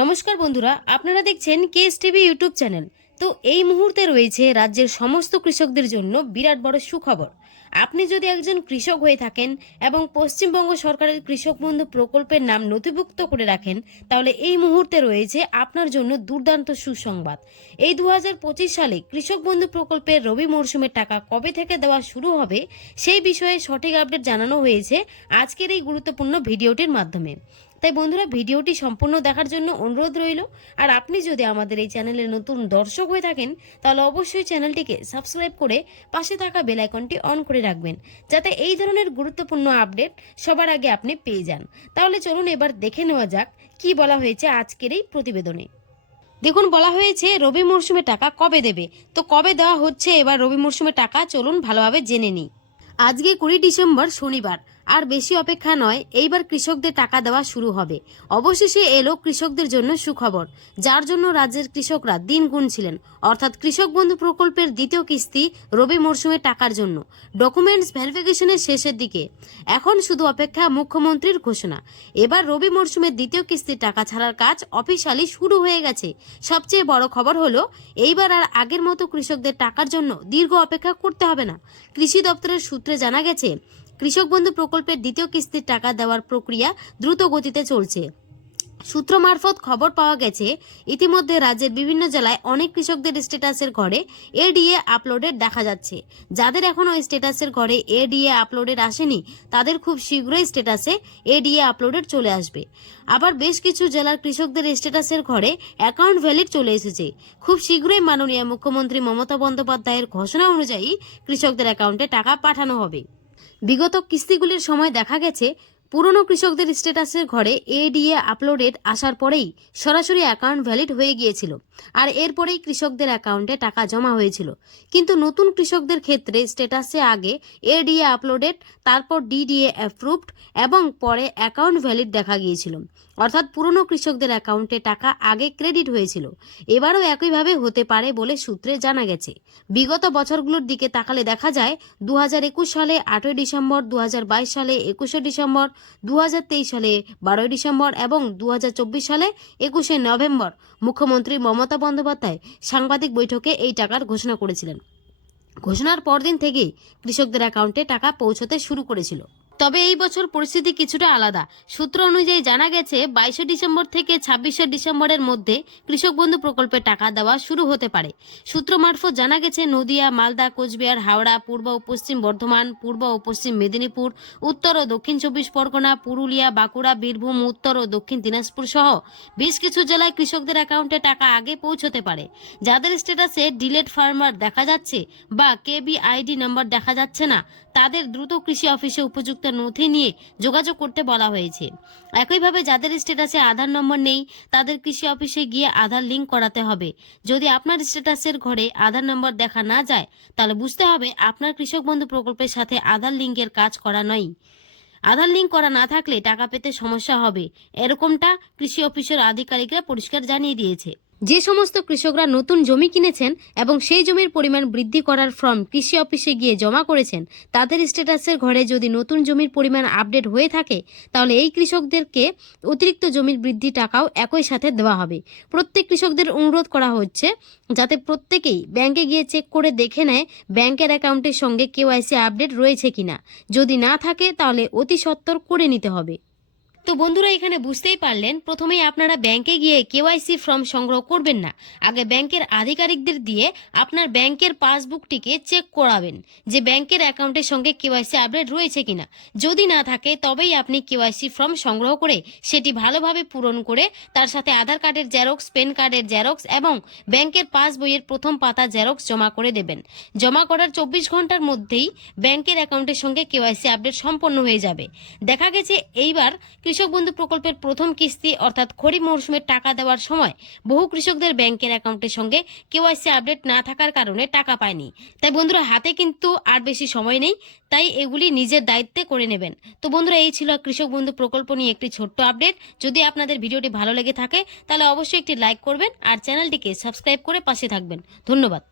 নমস্কার বন্ধুরা, আপনারা দেখছেন কেএস টিভি ইউটিউব চ্যানেল। তো এই মুহূর্তে রয়েছে রাজ্যের সমস্ত কৃষকদের জন্য বিরাট বড় সুখবর। আপনি যদি একজন কৃষক হয়ে থাকেন এবং পশ্চিমবঙ্গ সরকারের কৃষক বন্ধু প্রকল্পের নাম নথিভুক্ত করে রাখেন, তাহলে এই মুহূর্তে রয়েছে আপনার জন্য দুর্দান্ত সুসংবাদ। এই 2025 সালে কৃষক বন্ধু প্রকল্পের রবি মরশুমের টাকা কবে থেকে দেওয়া শুরু হবে সেই বিষয়ে সঠিক আপডেট জানানো হয়েছে আজকের এই গুরুত্বপূর্ণ ভিডিওটির মাধ্যমে। তাই বন্ধুরা, ভিডিওটি সম্পূর্ণ দেখার জন্য অনুরোধ রইল। আর আপনি যদি আমাদের এই চ্যানেলের নতুন দর্শক হয়ে থাকেন, তাহলে অবশ্যই চ্যানেলটিকে সাবস্ক্রাইব করে পাশে থাকা বেল আইকনটি অন করে রাখবেন, যাতে এই ধরনের গুরুত্বপূর্ণ আপডেট সবার আগে আপনি পেয়ে যান। তাহলে চলুন এবার দেখে নেওয়া যাক কি বলা হয়েছে আজকের এই প্রতিবেদনে। দেখুন, বলা হয়েছে রবি মরশুমে টাকা কবে দেবে। তো কবে দেওয়া হচ্ছে এবার রবি মরশুমে টাকা, চলুন ভালোভাবে জেনে নিই। আজকে 20 ডিসেম্বর শনিবার, আর বেশি অপেক্ষা নয়, এইবার কৃষকদের টাকা দেওয়া শুরু হবে। অবশেষে এলো কৃষকদের জন্য সুখবর, যার জন্য রাজ্যের কৃষকরা দিন গুনছিলেন। অর্থাৎ কৃষক বন্ধু প্রকল্পের দ্বিতীয় কিস্তি রবি মরশুমে টাকার জন্য ডকুমেন্টস ভেরিফিকেশনের শেষের দিকে। এখন শুধু অপেক্ষা মুখ্যমন্ত্রীর ঘোষণা। এবার রবি মরশুমের দ্বিতীয় কিস্তির টাকা ছাড়ার কাজ অফিসিয়ালি শুরু হয়ে গেছে। সবচেয়ে বড় খবর হলো, এইবার আর আগের মতো কৃষকদের টাকার জন্য দীর্ঘ অপেক্ষা করতে হবে না। কৃষি দপ্তরের সূত্রে জানা গেছে, কৃষক বন্ধু প্রকল্পের দ্বিতীয় কিস্তির টাকা দেওয়ার প্রক্রিয়া দ্রুত গতিতে চলছে। সূত্র মারফত খবর পাওয়া গেছে, ইতিমধ্যে রাজ্যের বিভিন্ন জেলায় অনেক কৃষকদের স্ট্যাটাসের ঘরে এডিএ আপলোডেড দেখা যাচ্ছে। যাদের এখনো স্ট্যাটাসের ঘরে এডিএ আপলোডেড আসেনি, তাদের খুব শীঘ্রই স্ট্যাটাসে এডিএ আপলোডেড চলে আসবে। আবার বেশ কিছু জেলার কৃষকদের স্ট্যাটাসের ঘরে অ্যাকাউন্ট ভ্যালিড চলে এসেছে। খুব শীঘ্রই মাননীয় মুখ্যমন্ত্রী মমতা বন্দ্যোপাধ্যায়ের ঘোষণা অনুযায়ী কৃষকদের অ্যাকাউন্টে টাকা পাঠানো হবে। বিগত কিস্তিগুলির সময় দেখা গেছে, পুরনো কৃষকদের স্ট্যাটাসের ঘরে এডিএ আপলোডেড আসার পরেই সরাসরি অ্যাকাউন্ট ভ্যালিড হয়ে গিয়েছিল, আর এরপরেই কৃষকদের অ্যাকাউন্টে টাকা জমা হয়েছিল। কিন্তু নতুন কৃষকদের ক্ষেত্রে স্ট্যাটাসে আগে এডিএ আপলোডেড, তারপর ডিডিএ অ্যাপ্রুভড এবং পরে অ্যাকাউন্ট ভ্যালিড দেখা গিয়েছিল। অর্থাৎ পুরনো কৃষকদের অ্যাকাউন্টে টাকা আগে ক্রেডিট হয়েছিল। এবারও একইভাবে হতে পারে বলে সূত্রে জানা গেছে। বিগত বছরগুলোর দিকে তাকালে দেখা যায়, 2021 সালে 8ই ডিসেম্বর, 2022 সালে 21শে ডিসেম্বর, 2023 সালে 12ই ডিসেম্বর এবং 2024 সালে 21শে নভেম্বর মুখ্যমন্ত্রী মমতা বন্দ্যোপাধ্যায় সাংবাদিক বৈঠকে এই টাকার ঘোষণা করেছিলেন। ঘোষণার পরদিন থেকেই কৃষকদের অ্যাকাউন্টে টাকা পৌঁছতে শুরু করেছিল। তবে এই বছর পরিস্থিতি কিছুটা আলাদা। সূত্র অনুযায়ী জানা গেছে, 22শে ডিসেম্বর থেকে 26শে ডিসেম্বরের মধ্যে কৃষক বন্ধু প্রকল্পে টাকা দেওয়া শুরু হতে পারে। সূত্র মারফত জানা গেছে, নদিয়া, মালদা, কোচবিহার, হাওড়া, পূর্ব ও পশ্চিম বর্ধমান, পূর্ব ও পশ্চিম মেদিনীপুর, উত্তর ও দক্ষিণ 24 পরগনা, পুরুলিয়া, বাঁকুড়া, বীরভূম, উত্তর ও দক্ষিণ দিনাজপুর সহ বেশ কিছু জেলায় কৃষকদের অ্যাকাউন্টে টাকা আগে পৌঁছতে পারে। যাদের স্ট্যাটাসে ডিলেড ফার্মার দেখা যাচ্ছে বা কেবিআইডি নাম্বার দেখা যাচ্ছে না, তাদের দ্রুত কৃষি অফিসে উপযুক্ত নথি নিয়ে যোগাযোগ করতে বলা হয়েছে। একইভাবে যাদের স্ট্যাটাসে আধার নম্বর নেই, তাদের কৃষি অফিসে গিয়ে আধার লিঙ্ক করাতে হবে। যদি আপনার স্ট্যাটাসের ঘরে আধার নম্বর দেখা না যায়, তাহলে বুঝতে হবে আপনার কৃষক বন্ধু প্রকল্পের সাথে আধার লিঙ্কের কাজ করা নয়। আধার লিঙ্ক করা না থাকলে টাকা পেতে সমস্যা হবে, এরকমটা কৃষি অফিসের আধিকারিকরা পরিষ্কার জানিয়ে দিয়েছে। যে সমস্ত কৃষকরা নতুন জমি কিনেছেন এবং সেই জমির পরিমাণ বৃদ্ধি করার ফর্ম কৃষি অফিসে গিয়ে জমা করেছেন, তাদের স্ট্যাটাসের ঘরে যদি নতুন জমির পরিমাণ আপডেট হয়ে থাকে, তাহলে এই কৃষকদেরকে অতিরিক্ত জমির বৃদ্ধি টাকাও একই সাথে দেওয়া হবে। প্রত্যেক কৃষকদের অনুরোধ করা হচ্ছে যাতে প্রত্যেকেই ব্যাংকে গিয়ে চেক করে দেখে নেয় ব্যাংকের অ্যাকাউন্টের সঙ্গে কেওয়াইসি আপডেট রয়েছে কিনা। যদি না থাকে, তাহলে অতি সত্বর করে নিতে হবে। তো বন্ধুরা, এখানে বুঝতেই পারলেন, প্রথমেই আপনারা ব্যাংকে গিয়ে কেওয়াইসি ফর্ম সংগ্রহ করবেন না। আগে ব্যাংকের আধিকারিকদের দিয়ে আপনার ব্যাংকের পাসবুকটিকে চেক করাবেন যে ব্যাংকের অ্যাকাউন্টের সঙ্গে কেওয়াইসি আপডেট রয়েছে কিনা। যদি না থাকে, তবেই আপনি কেওয়াইসি ফর্ম সংগ্রহ করে সেটি ভালোভাবে পূরণ করে তার সাথে আধার কার্ডের জেরক্স, প্যান কার্ডের জেরক্স এবং ব্যাংকের পাস বইয়ের প্রথম পাতা জেরক্স জমা করে দেবেন। জমা করার 24 ঘন্টার মধ্যেই ব্যাংকের অ্যাকাউন্টের সঙ্গে কেওয়াইসি আপডেট সম্পন্ন হয়ে যাবে। দেখা গেছে, এইবার কৃষক বন্ধু প্রকল্পের প্রথম কিস্তি অর্থাৎ খরিফ মরশুমের টাকা দেওয়ার সময় বহু কৃষকদের ব্যাংকের অ্যাকাউন্টের সঙ্গে কেওয়াইসি আপডেট না থাকার কারণে টাকা পায়নি। তাই বন্ধুরা, হাতে কিন্তু আর বেশি সময় নেই, তাই এগুলি নিজের দায়িত্বে করে নেবেন। তো বন্ধুরা, এই ছিল কৃষক বন্ধু প্রকল্প নিয়ে একটি ছোট্ট আপডেট। যদি আপনাদের ভিডিওটি ভালো লেগে থাকে, তাহলে অবশ্যই একটি লাইক করবেন আর চ্যানেলটিকে সাবস্ক্রাইব করে পাশে থাকবেন। ধন্যবাদ।